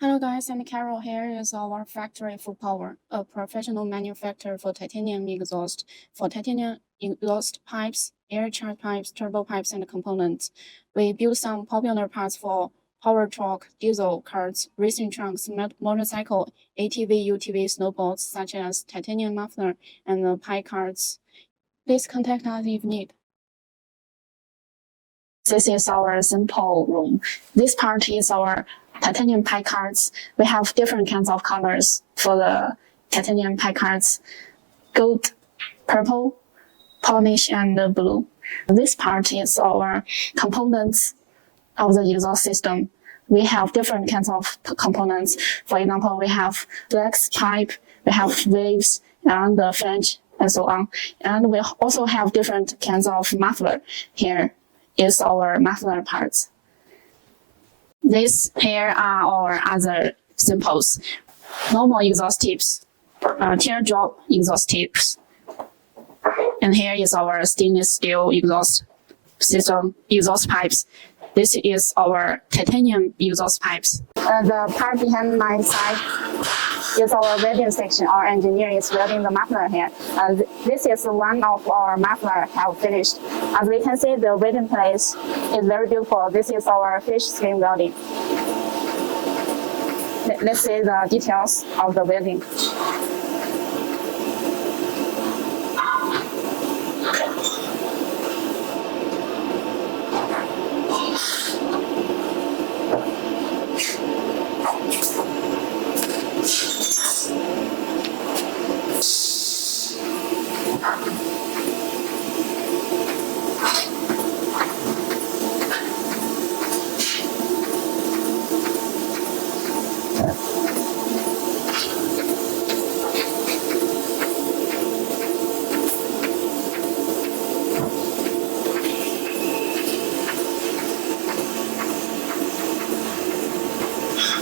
Hello guys, I'm Carol. Here is our factory Fupower, a professional manufacturer for titanium exhaust, pipes, air charge pipes, turbo pipes, and components. We build some popular parts for powerstrock, diesel cars, racing trucks, motorcycle, ATV, UTV, snowboards, such as titanium muffler and pipe cards. Please contact us if need. This is our sample room. This part is our titanium pie cards. We have different kinds of colors for the titanium pie cards: gold, purple, polish, and blue. This part is our components of the exhaust system. We have different kinds of components. For example, we have flex pipe, we have waves, and the flange, and so on. And we also have different kinds of muffler. Here is our muffler parts. These here are our other samples: normal exhaust tips, teardrop exhaust tips, and here is our stainless steel exhaust system exhaust pipes. This is our titanium exhaust pipes. The part behind my side is our welding section. Our engineer is welding the muffler here. This is one of our muffler have finished. As we can see, the welding place is very beautiful. This is our fish skin welding. Let's see the details of the welding.